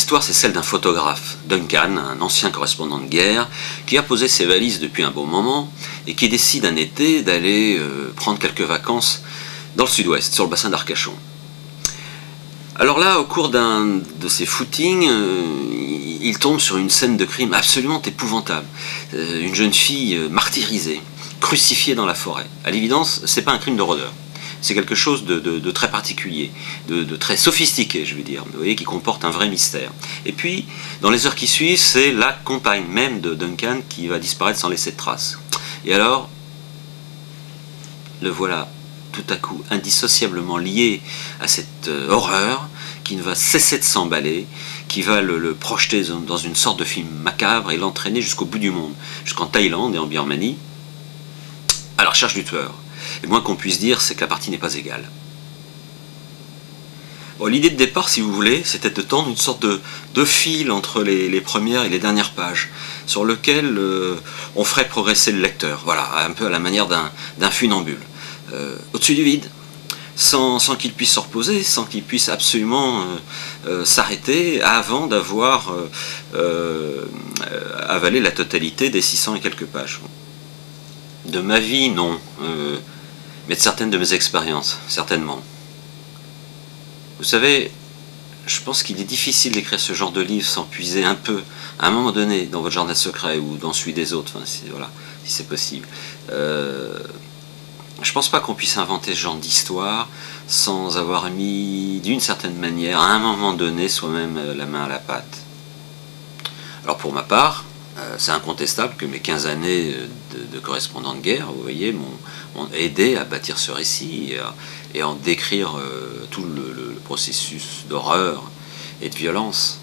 l'histoire, c'est celle d'un photographe, Duncan, un ancien correspondant de guerre, qui a posé ses valises depuis un bon moment et qui décide un été d'aller prendre quelques vacances dans le sud-ouest, sur le bassin d'Arcachon. Alors là, au cours d'un de ses footings, il tombe sur une scène de crime absolument épouvantable. Une jeune fille martyrisée, crucifiée dans la forêt. À l'évidence, c'est pas un crime de rôdeur. C'est quelque chose de très particulier, de très sophistiqué, je veux dire, vous voyez, qui comporte un vrai mystère. Et puis, dans les heures qui suivent, c'est la compagne même de Duncan qui va disparaître sans laisser de traces. Et alors, le voilà tout à coup indissociablement lié à cette horreur qui ne va cesser de s'emballer, qui va le projeter dans une sorte de film macabre et l'entraîner jusqu'au bout du monde, jusqu'en Thaïlande et en Birmanie, à la recherche du tueur. Et le moins qu'on puisse dire, c'est que la partie n'est pas égale. Bon, l'idée de départ, si vous voulez, c'était de tendre une sorte de fil entre les premières et les dernières pages, sur lequel on ferait progresser le lecteur, voilà, un peu à la manière d'un funambule. Au-dessus du vide, sans qu'il puisse se reposer, sans qu'il puisse absolument s'arrêter avant d'avoir avalé la totalité des 600 et quelques pages. De ma vie, non, mais de certaines de mes expériences, certainement. Vous savez, je pense qu'il est difficile d'écrire ce genre de livre sans puiser un peu, à un moment donné, dans votre jardin secret ou dans celui des autres, enfin, voilà, si c'est possible. Je pense pas qu'on puisse inventer ce genre d'histoire sans avoir mis, d'une certaine manière, à un moment donné, soi-même la main à la pâte. Alors pour ma part, c'est incontestable que mes 15 années de correspondant de guerre, vous voyez, m'ont aidé à bâtir ce récit et à en décrire tout le processus d'horreur et de violence.